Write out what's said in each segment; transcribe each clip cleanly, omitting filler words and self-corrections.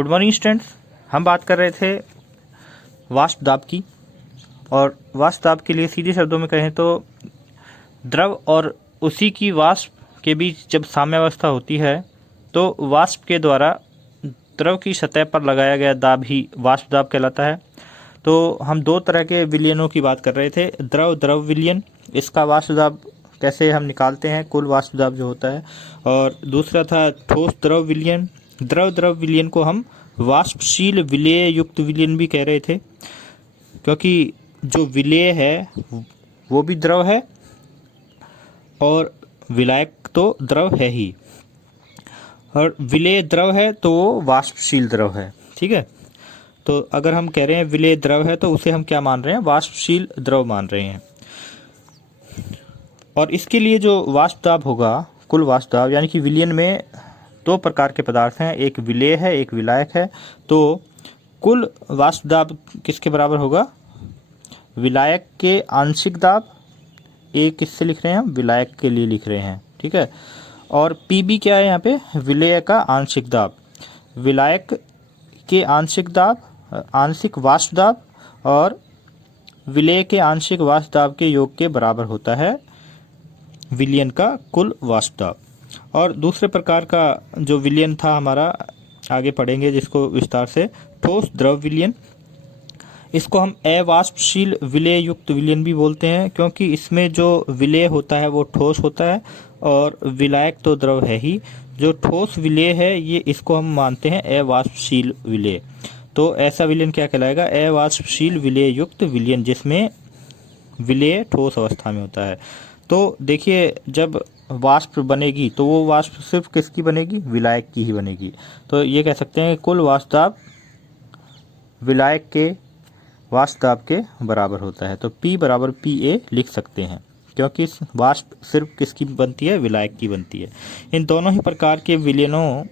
Good morning students. हम बात कर रहे थे वाष्प दाब की, और वाष्प दाब के लिए सीधे शब्दों में कहें तो द्रव और उसी की वाष्प के बीच जब साम्यावस्था होती है तो वाष्प के द्वारा द्रव की सतह पर लगाया गया दाब ही वाष्प दाब कहलाता है। तो हम दो तरह के विलयनों की बात कर रहे थे, द्रव द्रव विलयन, इसका वाष्प दाब कैसे हम निकालते हैं, कुल वाष्प दाब जो होता है, और दूसरा था ठोस द्रव विलयन। द्रव द्रव विलयन को हम वाष्पशील विलेय युक्त विलयन भी कह रहे थे, क्योंकि जो विलेय है वो भी द्रव है और विलायक तो द्रव है ही, और विलेय द्रव है तो वो वाष्पशील द्रव है। ठीक है, तो अगर हम कह रहे हैं विलेय द्रव है तो उसे हम क्या मान रहे हैं, वाष्पशील द्रव मान रहे हैं। और इसके लिए जो वाष्प दाब होगा, कुल वाष्प दाब, यानी कि विलयन में दो प्रकार के पदार्थ हैं, एक विलेय है एक विलायक है, तो कुल वाष्प दाब किसके बराबर होगा, विलायक के आंशिक दाब, एक किससे लिख रहे हैं हम, विलायक के लिए लिख रहे हैं। ठीक है, और पीबी क्या है यहाँ पे, विलेय का आंशिक दाब, विलायक के आंशिक दाब, आंशिक वाष्प दाब और विलेय के आंशिक वाष्प दाब के योग के बराबर होता है विलयन का कुल वाष्प दाब। और दूसरे प्रकार का जो विलयन था हमारा, आगे पढ़ेंगे जिसको विस्तार से, ठोस द्रव विलयन। इसको हम अवाष्पशील विलेय युक्त विलयन भी बोलते हैं, क्योंकि इसमें जो विलेय होता है वो ठोस होता है और विलायक तो द्रव है ही। जो ठोस विलेय है ये, इसको हम मानते हैं अवाष्पशील विलेय। तो ऐसा विलयन क्या कहलाएगा, अवाष्पशील विलेय युक्त विलयन, जिसमें विलेय ठोस अवस्था में होता है। तो देखिए, जब वाष्प बनेगी तो वो वाष्प सिर्फ किसकी बनेगी, विलायक की ही बनेगी। तो ये कह सकते हैं कुल वाष्प दाब विलायक के वाष्प दाब के बराबर होता है। तो P बराबर PA लिख सकते हैं, क्योंकि वाष्प सिर्फ किसकी बनती है, विलायक की बनती है। इन दोनों ही प्रकार के विलयनों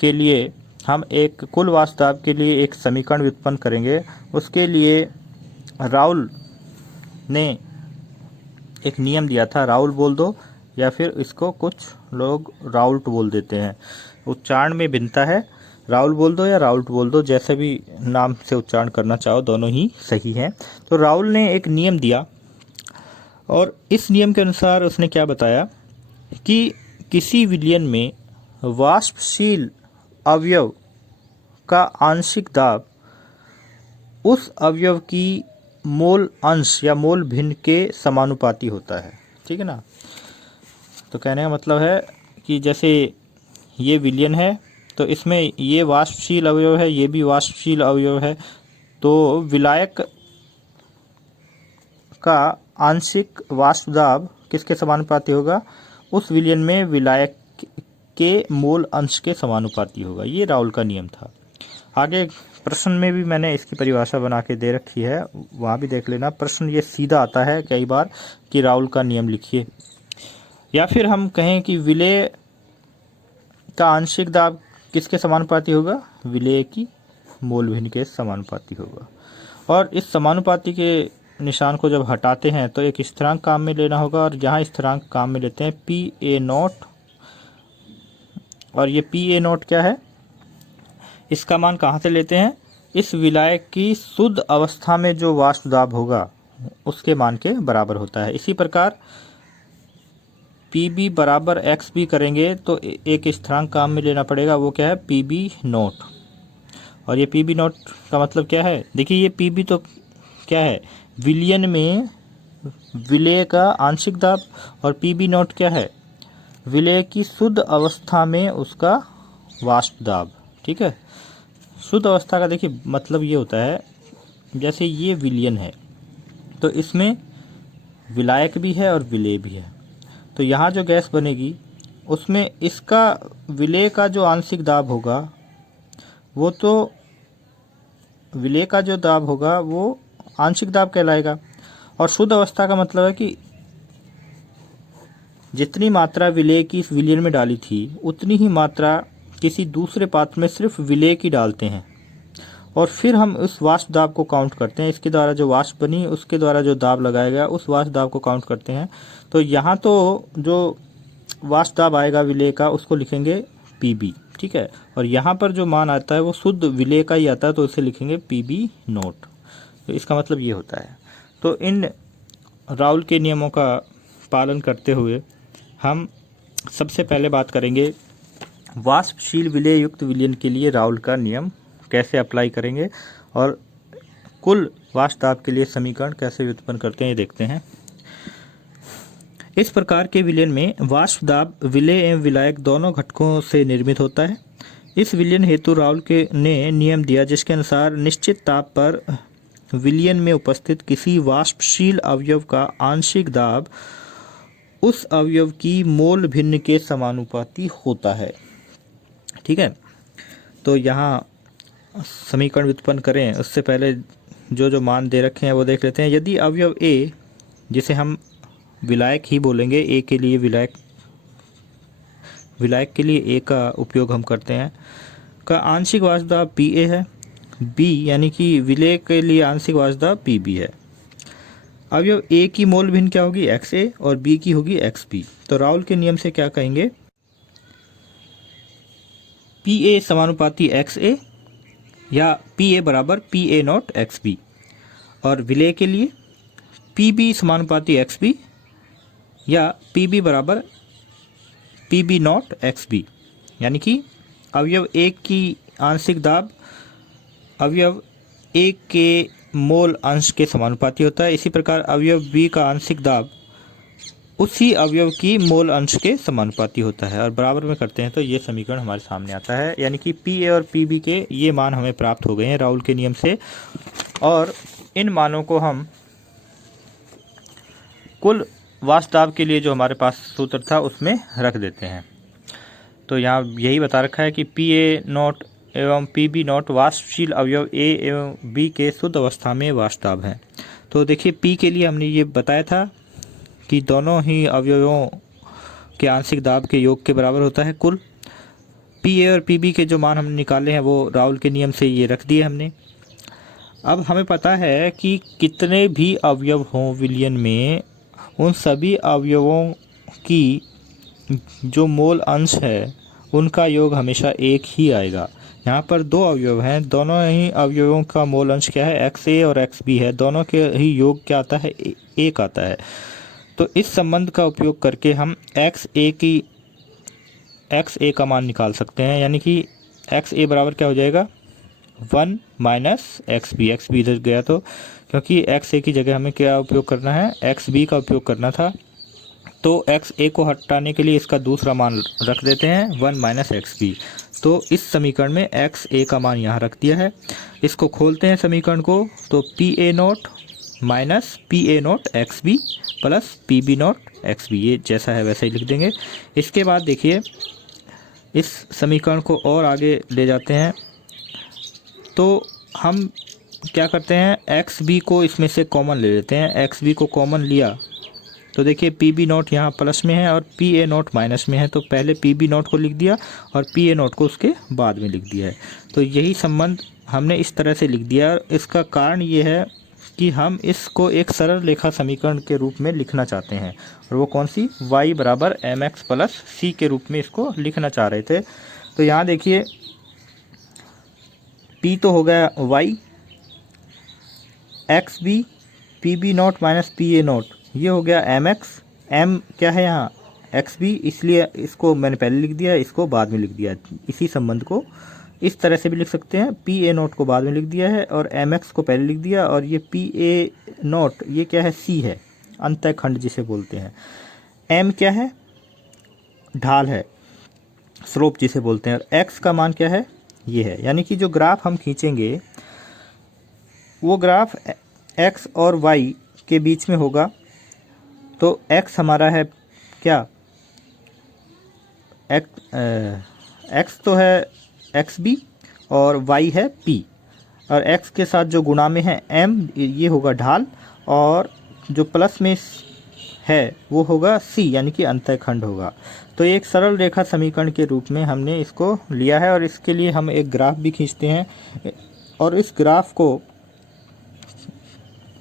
के लिए हम एक कुल वाष्प दाब के लिए एक समीकरण व्युत्पन्न करेंगे। उसके लिए राउल ने एक नियम दिया था, राउल बोल दो या फिर इसको कुछ लोग राउल्ट बोल देते हैं, उच्चारण में भिन्नता है, राउल बोल दो या राउल्ट बोल दो, जैसे भी नाम से उच्चारण करना चाहो दोनों ही सही हैं। तो राउल ने एक नियम दिया, और इस नियम के अनुसार उसने क्या बताया कि किसी विलयन में वाष्पशील अवयव का आंशिक दाब उस अवयव की मोल अंश या मोल भिन्न के समानुपाती होता है। ठीक है ना, तो कहने का मतलब है कि जैसे ये विलयन है तो इसमें ये वाष्पशील अवयव है, ये भी वाष्पशील अवयव है, तो विलायक का आंशिक वाष्प दाब किसके समानुपाती होगा, उस विलयन में विलायक के मोल अंश के समानुपाती होगा। ये राउल का नियम था। आगे प्रश्न में भी मैंने इसकी परिभाषा बना के दे रखी है, वहाँ भी देख लेना। प्रश्न ये सीधा आता है कई बार कि राउल का नियम लिखिए, या फिर हम कहें कि विलेय का आंशिक दाब किसके समानुपाती होगा, विलेय की मोल भिन्न के समानुपाती होगा। और इस समानुपाती के निशान को जब हटाते हैं तो एक स्थिरांक काम में लेना होगा, और जहाँ स्थिरांक काम में लेते हैं PA0, और ये PA0 क्या है, इसका मान कहाँ से लेते हैं, इस विलायक की शुद्ध अवस्था में जो वाष्प दाब होगा उसके मान के बराबर होता है। इसी प्रकार PB बराबर XB करेंगे तो एक स्थिरांक काम में लेना पड़ेगा, वो क्या है, PB0। और ये PB0 का मतलब क्या है, देखिए ये PB तो क्या है, विलयन में विलेय का आंशिक दाब, और PB0 क्या है, विलेय की शुद्ध अवस्था में उसका वाष्प दाब। ठीक है, शुद्ध अवस्था का देखिए मतलब ये होता है, जैसे ये विलयन है तो इसमें विलायक भी है और विलेय भी है, तो यहाँ जो गैस बनेगी उसमें इसका विलेय का जो आंशिक दाब होगा वो, तो विलेय का जो दाब होगा वो आंशिक दाब कहलाएगा। और शुद्ध अवस्था का मतलब है कि जितनी मात्रा विलेय की इस विलयन में डाली थी उतनी ही मात्रा किसी दूसरे पात्र में सिर्फ विलेय की डालते हैं, और फिर हम उस वाष्प दाब को काउंट करते हैं, इसके द्वारा जो वाष्प बनी उसके द्वारा जो दाब लगाया गया उस वाष्प दाब को काउंट करते हैं। तो यहाँ तो जो वाष्प दाब आएगा विलेय का उसको लिखेंगे PB, ठीक है। और यहाँ पर जो मान आता है वो शुद्ध विलेय का ही आता है, तो इसे लिखेंगे PB नोट। तो इसका मतलब ये होता है। तो इन राउल के नियमों का पालन करते हुए हम सबसे पहले बात करेंगे वाष्पशील विलेय युक्त विलयन के लिए राउल का नियम कैसे अप्लाई करेंगे और कुल वाष्प दाब के लिए समीकरण कैसे व्युत्पन्न करते हैं, ये देखते हैं। इस प्रकार के विलयन में वाष्प दाब विलेय एवं विलायक दोनों घटकों से निर्मित होता है। इस विलयन हेतु राउल ने नियम दिया जिसके अनुसार निश्चित ताप पर विलयन में उपस्थित किसी वाष्पशील अवयव का आंशिक दाब उस अवयव की मोल भिन्न के समानुपाती होता है। ठीक है, तो यहाँ समीकरण व्युत्पन्न करें उससे पहले जो मान दे रखे हैं वो देख लेते हैं। यदि अवयव A, जिसे हम विलायक ही बोलेंगे, A के लिए विलायक के लिए A का उपयोग हम करते हैं, का आंशिक वाष्प दाब PA है, B यानी कि विलेय के लिए आंशिक वाष्प दाब PB है। अवयव A की मोल भिन्न क्या होगी, XA, और B की होगी XB। तो राउल के नियम से क्या कहेंगे, PA समानुपाती XA या PA बराबर PA नॉट XB। और विलेय के लिए PB समानुपाती XB या PB बराबर PB नॉट XB, यानी कि अवयव A की आंशिक दाब अवयव A के मोल अंश के समानुपाती होता है। इसी प्रकार अवयव B का आंशिक दाब उसी अवयव की मोल अंश के समानुपाती होता है। और बराबर में करते हैं तो ये समीकरण हमारे सामने आता है, यानी कि PA और PB के ये मान हमें प्राप्त हो गए हैं राउल के नियम से। और इन मानों को हम कुल वाष्प दाब के लिए जो हमारे पास सूत्र था उसमें रख देते हैं। तो यहाँ यही बता रखा है कि PA नॉट एवं PB नॉट वाष्पशील अवयव A एवं B के शुद्ध अवस्था में वाष्प दाब हैं। तो देखिए P के लिए हमने ये बताया था कि दोनों ही अवयवों के आंशिक दाब के योग के बराबर होता है कुल। PA और PB के जो मान हमने निकाले हैं वो राउल के नियम से ये रख दिए हमने। अब हमें पता है कि कितने भी अवयव हों विलयन में, उन सभी अवयवों की जो मोल अंश है उनका योग हमेशा एक ही आएगा। यहाँ पर दो अवयव हैं, दोनों ही अवयवों का मोल अंश क्या है, XA और XB है। दोनों के ही योग क्या आता है, एक आता है। तो इस संबंध का उपयोग करके हम XA का मान निकाल सकते हैं, यानी कि XA बराबर क्या हो जाएगा, 1 माइनस XB। XB इधर गया तो क्योंकि XA की जगह हमें क्या उपयोग करना है, XB का उपयोग करना था। तो XA को हटाने के लिए इसका दूसरा मान रख देते हैं 1 माइनस XB। तो इस समीकरण में XA का मान यहाँ रख दिया है। इसको खोलते हैं समीकरण को, तो PA note minus PA note XB plus PB note XB, ये जैसा है वैसा ही लिख देंगे। इसके बाद देखिए इस समीकरण को और आगे ले जाते हैं, तो हम क्या करते हैं, XB को इसमें से कॉमन ले लेते हैं। XB को कॉमन लिया तो देखिए PB नोट यहाँ प्लस में है और PA नोट माइनस में है, तो पहले PB नोट को लिख दिया और PA नोट को उसके बाद में लिख दिया है। तो यही संबंध हमने इस तरह से लिख दिया। और इसका कारण ये है कि हम इसको एक सरल रेखा समीकरण के रूप में लिखना चाहते हैं, और वो कौन सी, y बराबर mx प्लस c के रूप में इसको लिखना चाह रहे थे। तो यहाँ देखिए P तो हो गया y, XB PB note minus PA note ये हो गया mx, m क्या है यहाँ XB, इसलिए इसको मैंने पहले लिख दिया, इसको बाद में लिख दिया। इसी संबंध को इस तरह से भी लिख सकते हैं, PA नोट को बाद में लिख दिया है और mx को पहले लिख दिया, और ये PA नोट ये क्या है, C है, अंतः खंड जिसे बोलते हैं। m क्या है, ढाल है, स्लोप जिसे बोलते हैं, और x का मान क्या है, ये है। यानी कि जो ग्राफ हम खींचेंगे वो ग्राफ x और y के बीच में होगा। तो x हमारा है क्या, x तो है XB और y है P, और x के साथ जो गुणा में है m ये होगा ढाल, और जो प्लस में है वो होगा C यानी कि अंतःखंड होगा। तो एक सरल रेखा समीकरण के रूप में हमने इसको लिया है, और इसके लिए हम एक ग्राफ भी खींचते हैं। और इस ग्राफ को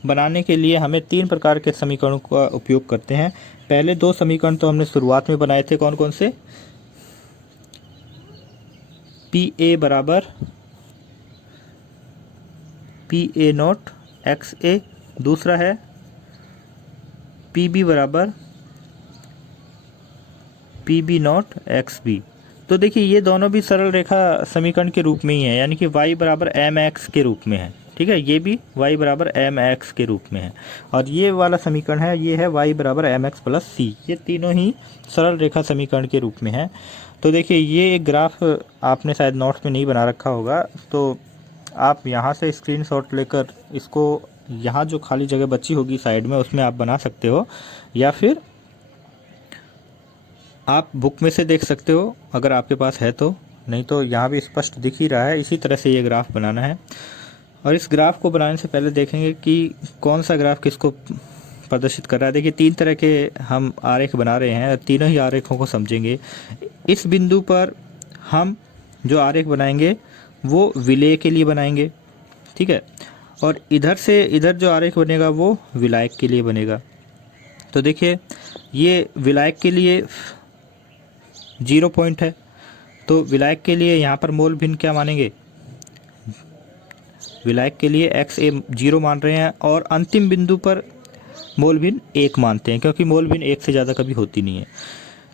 बनाने के लिए हमें 3 प्रकार के समीकरणों का उपयोग करते हैं। पहले 2 समीकरण तो हमने शुरुआत में बनाए थे, कौन कौन से, पी ए बराबर P A naught x A, दूसरा है पी बी बराबर P B naught x B. तो देखिए ये दोनों भी सरल रेखा समीकरण के रूप में ही है, यानी कि y बराबर एम एक्स के रूप में है। ठीक है, ये भी y बराबर एम एक्स के रूप में है, और ये वाला समीकरण है, ये है y बराबर एम एक्स प्लस सी। ये तीनों ही सरल रेखा समीकरण के रूप में है। तो देखिए ये एक ग्राफ आपने शायद नोट्स में नहीं बना रखा होगा, तो आप यहाँ से स्क्रीनशॉट लेकर इसको यहाँ जो खाली जगह बची होगी साइड में उसमें आप बना सकते हो, या फिर आप बुक में से देख सकते हो अगर आपके पास है तो, नहीं तो यहाँ भी स्पष्ट दिख ही रहा है। इसी तरह से ये ग्राफ बनाना है, और इस ग्राफ को बनाने से पहले देखेंगे कि कौन सा ग्राफ किसको प्रदर्शित कर रहा है। देखिए तीन तरह के हम आरेख बना रहे हैं, तीनों ही आरेखों को समझेंगे। इस बिंदु पर हम जो आरेख बनाएंगे वो विलेय के लिए बनाएंगे, ठीक है, और इधर से इधर जो आरेख बनेगा वो विलायक के लिए बनेगा। तो देखिए ये विलायक के लिए 0 पॉइंट है, तो विलायक के लिए यहाँ पर मोल भिन्न क्या मानेंगे, विलायक के लिए एक्स ए 0 मान रहे हैं, और अंतिम बिंदु पर मोल भिन्न 1 मानते हैं, क्योंकि मोल भिन्न 1 से ज़्यादा कभी होती नहीं है।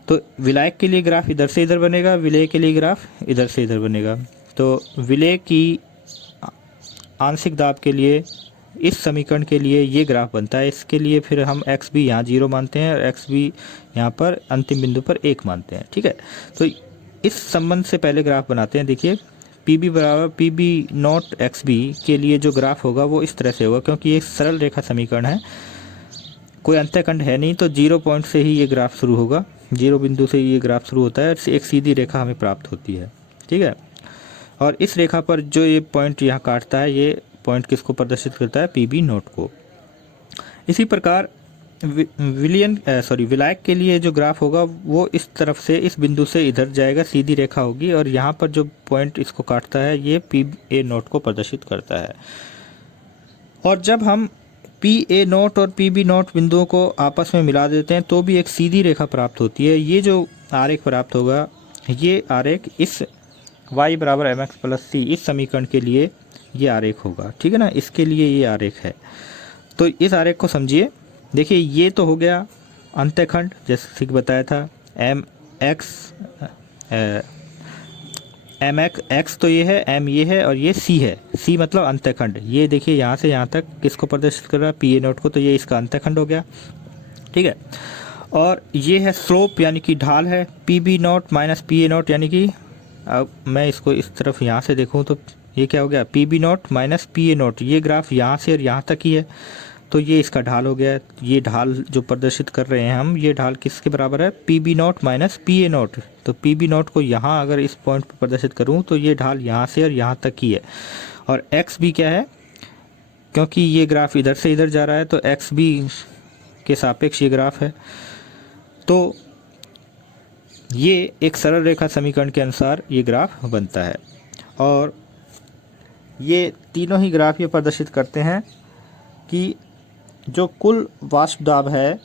तो विलायक के लिए ग्राफ इधर से इधर बनेगा, विलेय के लिए ग्राफ इधर से इधर बनेगा। तो विलेय की आंशिक दाब के लिए इस समीकरण के लिए ये ग्राफ बनता है। इसके लिए फिर हम एक्स बी यहाँ 0 मानते हैं और एक्स बी यहाँ पर अंतिम बिंदु पर 1 मानते हैं, ठीक है। तो इस संबंध से पहले ग्राफ बनाते हैं। देखिए पी बी बराबर P B naught x B के लिए जो ग्राफ होगा वो इस तरह से होगा, क्योंकि ये सरल रेखा समीकरण है, कोई अंतःखंड है नहीं, तो 0 पॉइंट से ही ये ग्राफ शुरू होगा, 0 बिंदु से ये ग्राफ शुरू होता है, एक सीधी रेखा हमें प्राप्त होती है, ठीक है। और इस रेखा पर जो ये पॉइंट यहाँ काटता है, ये पॉइंट किसको प्रदर्शित करता है, पी बी नोट को। इसी प्रकार विलायक के लिए जो ग्राफ होगा वो इस तरफ से इस बिंदु से इधर जाएगा, सीधी रेखा होगी, और यहाँ पर जो पॉइंट इसको काटता है ये पी ए नोट को प्रदर्शित करता है। और जब हम पी ए नोट और पी बी नोट बिंदुओं को आपस में मिला देते हैं तो भी एक सीधी रेखा प्राप्त होती है। ये जो आरेख प्राप्त होगा, ये आरेख इस y बराबर एम एक्स प्लस सी इस समीकरण के लिए ये आरेख होगा, ठीक है ना, इसके लिए ये आरेख है। तो इस आरेख को समझिए। देखिए ये तो हो गया अंतःखंड, जैसे कि बताया था, एम एक्स तो ये है, एम ये है, और ये सी है, सी मतलब अंतःखंड। ये देखिए यहाँ से यहाँ तक किसको प्रदर्शित कर रहा है, पी ए नोट को, तो ये इसका अंतःखंड हो गया, ठीक है। और ये है स्लोप यानी कि ढाल है, P B naught minus P A naught, यानी कि अब मैं इसको इस तरफ यहाँ से देखूँ तो ये क्या हो गया, P B naught minus P A naught. ये ग्राफ यहाँ से और यहाँ तक ही है, तो ये इसका ढाल हो गया। ये ढाल जो प्रदर्शित कर रहे हैं हम, ये ढाल किसके बराबर है, P B naught minus P A naught. तो पी बी नोट को यहाँ अगर इस पॉइंट पर प्रदर्शित करूँ तो ये ढाल यहाँ से और यहाँ तक ही है। और एक्स बी क्या है, क्योंकि ये ग्राफ इधर से इधर जा रहा है तो एक्स बी के सापेक्ष ये ग्राफ है। तो ये एक सरल रेखा समीकरण के अनुसार ये ग्राफ बनता है, और ये तीनों ही ग्राफ ये प्रदर्शित करते हैं कि जो कुल वाष्प दाब है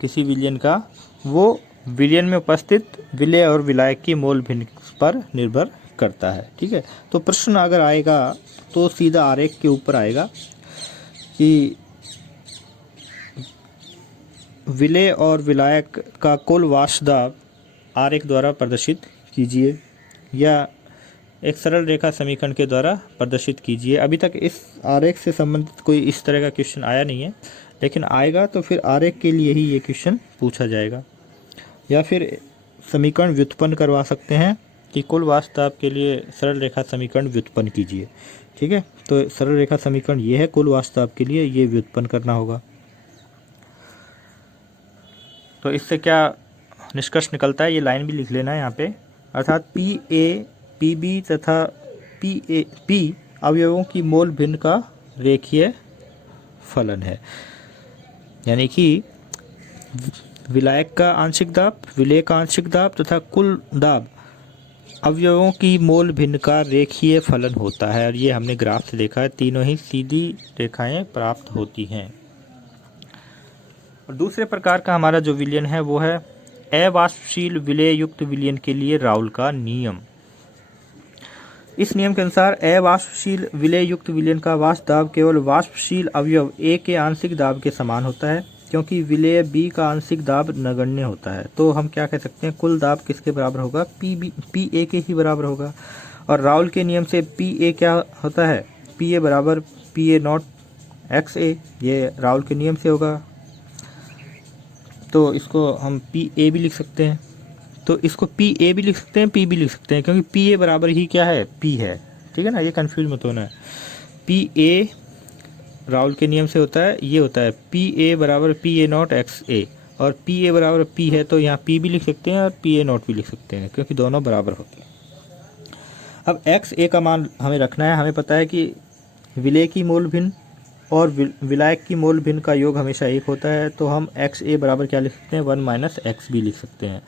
किसी विलयन का, वो विलयन में उपस्थित विलेय और विलायक की मोल भिन्न पर निर्भर करता है, ठीक है। तो प्रश्न अगर आएगा तो सीधा आरेख के ऊपर आएगा कि विलेय और विलायक का कुल वाष्प दाब आरेख द्वारा प्रदर्शित कीजिए, या एक सरल रेखा समीकरण के द्वारा प्रदर्शित कीजिए। अभी तक इस आरेख से संबंधित कोई इस तरह का क्वेश्चन आया नहीं है, लेकिन आएगा तो फिर आरेख के लिए ही ये क्वेश्चन पूछा जाएगा। या फिर समीकरण व्युत्पन्न करवा सकते हैं कि कुल वाष्प दाब के लिए सरल रेखा समीकरण व्युत्पन्न कीजिए, ठीक है। तो सरल रेखा समीकरण ये है, कुल वाष्प दाब के लिए ये व्युत्पन्न करना होगा। तो इससे क्या निष्कर्ष निकलता है, ये लाइन भी लिख लेना है यहाँ पे, अर्थात पी ए पी बी तथा पी अवयवों की मोल भिन्न का रेखीय फलन है। यानी कि विलायक का आंशिक दाब, विलेय का आंशिक दाब तथा कुल दाब अवयवों की मोल भिन्न का रेखीय फलन होता है। और ये हमने ग्राफ से देखा है, तीनों ही सीधी रेखाएं प्राप्त होती हैं। और दूसरे प्रकार का हमारा जो विलयन है वो है अवाष्पशील विलेय युक्त विलयन के लिए राउल का नियम। इस नियम के अनुसार अवाष्पशील विलेय युक्त विलयन का वाष्प दाब केवल वाष्पशील अवयव A के आंशिक दाब के समान होता है, क्योंकि विलेय B का आंशिक दाब नगण्य होता है। तो हम क्या कह सकते हैं, कुल दाब किसके बराबर होगा, PA के ही बराबर होगा। और राउल के नियम से PA क्या होता है, PA बराबर PA नॉट XA, ये राउल के नियम से होगा। तो इसको हम PA भी लिख सकते हैं, तो इसको PA भी लिख सकते हैं, P भी लिख सकते हैं, क्योंकि PA बराबर ही क्या है, P है। ठीक है ना, ये कंफ्यूज मत होना है। PA राउल के नियम से होता है, ये होता है PA बराबर PA नॉट XA, और PA बराबर P है, तो यहाँ P भी लिख सकते हैं और PA नॉट भी लिख सकते हैं, क्योंकि दोनों बराबर होते हैं। अब XA का मान हमें रखना है। हमें पता है कि विलेय की मोल भिन्न और विलायक की मोल भिन्न का योग हमेशा एक होता है, तो हम XA बराबर क्या लिख सकते हैं, 1 माइनस एक्स बी लिख सकते हैं।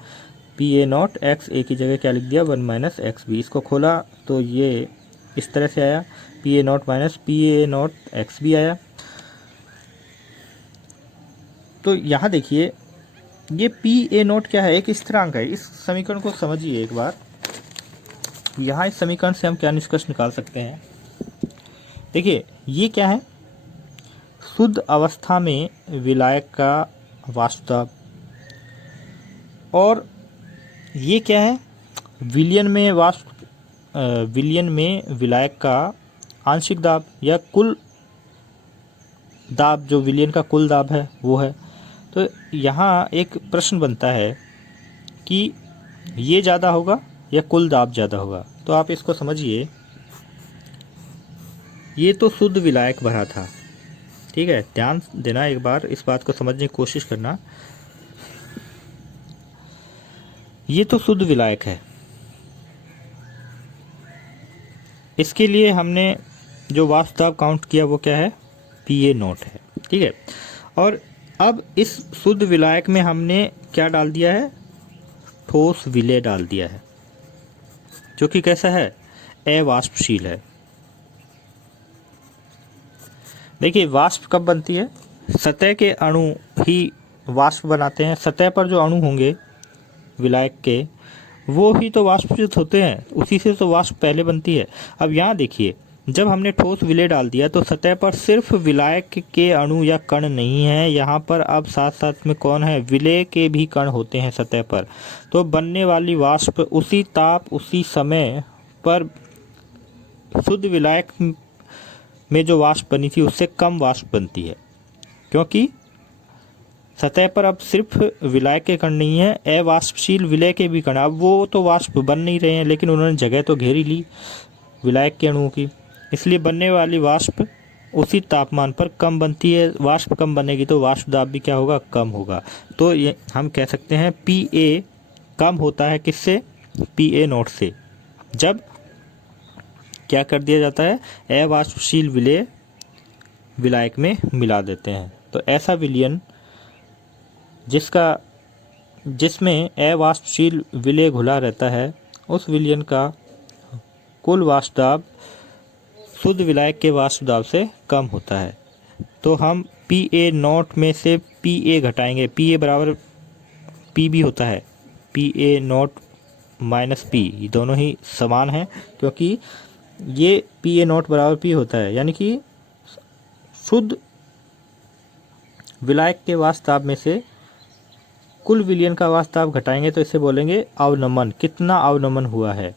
PA नॉट XA की जगह क्या लिख दिया, 1 माइनस एक्स बी। इसको खोला तो ये इस तरह से आया, PA naught minus PA naught x B आया। तो यहाँ देखिए ये PA नॉट क्या है, एक स्थिरांक है। इस समीकरण को समझिए एक बार। यहाँ इस समीकरण से हम क्या निष्कर्ष निकाल सकते हैं, देखिए ये क्या है, शुद्ध अवस्था में विलायक का वाष्प दाब, और ये क्या है, विलयन में विलायक का आंशिक दाब या कुल दाब, जो विलयन का कुल दाब है वो है। तो यहाँ एक प्रश्न बनता है कि ये ज़्यादा होगा या कुल दाब ज़्यादा होगा। तो आप इसको समझिए, ये तो शुद्ध विलायक भरा था, ठीक है, ध्यान देना, एक बार इस बात को समझने की कोशिश करना। ये तो शुद्ध विलायक है, इसके लिए हमने जो वाष्प दाब काउंट किया वो क्या है, PA नॉट है, ठीक है। और अब इस शुद्ध विलायक में हमने क्या डाल दिया है, ठोस विलेय डाल दिया है, जो कि कैसा है, अवाष्पशील है। देखिए वाष्प कब बनती है, सतह के अणु ही वाष्प बनाते हैं। सतह पर जो अणु होंगे विलायक के, वो ही तो वाष्पीकृत होते हैं, उसी से तो वाष्प पहले बनती है। अब यहाँ देखिए, जब हमने ठोस विलेय डाल दिया तो सतह पर सिर्फ विलायक के अणु या कण नहीं है, यहाँ पर अब साथ साथ में कौन है, विलेय के भी कण होते हैं सतह पर। तो बनने वाली वाष्प उसी ताप उसी समय पर शुद्ध विलायक में जो वाष्प बनी थी उससे कम वाष्प बनती है, क्योंकि सतह पर अब सिर्फ विलायक के कण नहीं है, अवाष्पशील विलेय के भी कण। अब वो तो वाष्प बन नहीं रहे हैं, लेकिन उन्होंने जगह तो घेरी ली विलायक के अणुओं की, इसलिए बनने वाली वाष्प उसी तापमान पर कम बनती है। वाष्प कम बनेगी तो वाष्प दाब भी क्या होगा, कम होगा। तो ये हम कह सकते हैं PA कम होता है किससे, PA नॉट से, जब क्या कर दिया जाता है, अवाष्पशील विलेय विलायक में मिला देते हैं। तो ऐसा विलयन जिसमें अवाष्पशील विलेय घुला रहता है, उस विलयन का कुल वाष्प दाब शुद्ध विलायक के वाष्प दाब से कम होता है। तो हम PA नॉट में से PA घटाएंगे, PA बराबर P भी होता है, PA नॉट माइनस P, ये दोनों ही समान हैं, क्योंकि ये PA नॉट बराबर P होता है, यानी कि शुद्ध विलायक के वाष्प दाब में से कुल विलयन का वाष्प दाब घटाएंगे तो इसे बोलेंगे अवनमन। कितना अवनमन हुआ है,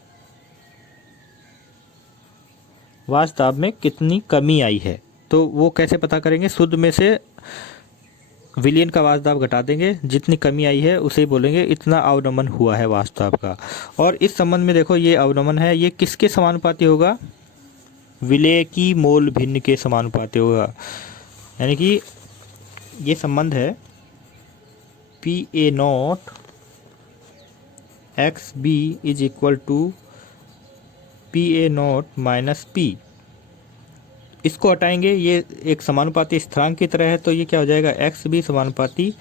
वाष्प दाब में कितनी कमी आई है। तो वो कैसे पता करेंगे, शुद्ध में से विलयन का वाष्प दाब घटा देंगे, जितनी कमी आई है उसे बोलेंगे इतना अवनमन हुआ है वाष्प दाब का। और इस संबंध में देखो, ये अवनमन है, ये किसके समानुपाती होगा, विलेय की मोल भिन्न के समानुपाती होगा। यानी कि ये संबंध है PA naught XB is equal to PA naught minus P। इसको हटाएंगे, ये एक समानुपाती स्थिरांक की तरह है, तो ये क्या हो जाएगा, XB समानुपाती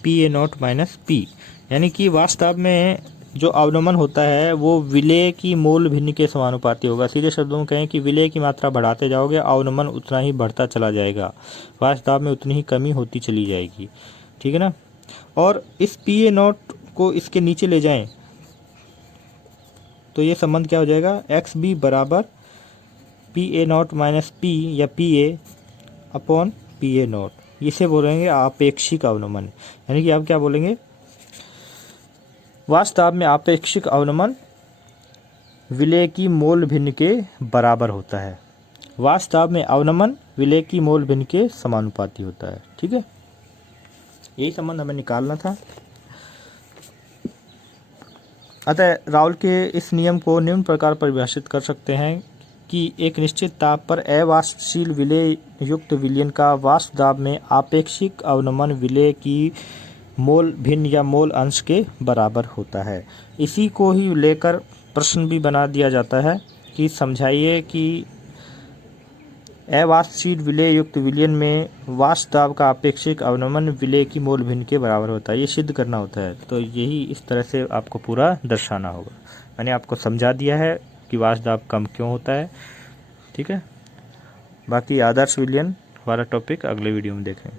PA नॉट माइनस P। यानी कि वाष्प दाब में जो अवनमन होता है वो विलेय की मोल भिन्न के समानुपाती होगा। सीधे शब्दों में कहें कि विलेय की मात्रा बढ़ाते जाओगे, अवनमन उतना ही बढ़ता चला जाएगा, वाष्प दाब में उतनी ही कमी होती चली जाएगी, ठीक है ना। और इस PA नॉट को इसके नीचे ले जाएं तो ये संबंध क्या हो जाएगा, एक्स बी बराबर P A naught minus p या p a upon p A naught, इसे बोलेंगे आपेक्षिक अवनमन। यानी कि आप क्या बोलेंगे, वास्तव में आपेक्षिक अवनमन विलेय की मोल भिन्न के बराबर होता है। वास्तव में अवनमन विलेय की मोल भिन्न के समानुपाती होता है। ठीक है, यही संबंध हमें निकालना था। अतः राउल के इस नियम को निम्न प्रकार परिभाषित कर सकते हैं कि एक निश्चित ताप पर अवाष्पशील विलेय युक्त विलयन का वाष्प दाब में आपेक्षिक अवनमन विलेय की मोल भिन्न या मोल अंश के बराबर होता है। इसी को ही लेकर प्रश्न भी बना दिया जाता है कि समझाइए कि अवाष्पशील विलेय युक्त विलयन में वाष्प दाब का आपेक्षिक अवनमन विलेय की मोल भिन्न के बराबर होता है। ये सिद्ध करना होता है, तो यही इस तरह से आपको पूरा दर्शाना होगा। मैंने आपको समझा दिया है कि वाष्प दाब कम क्यों होता है। ठीक है, बाकी आदर्श विलयन वाला टॉपिक अगले वीडियो में देखें।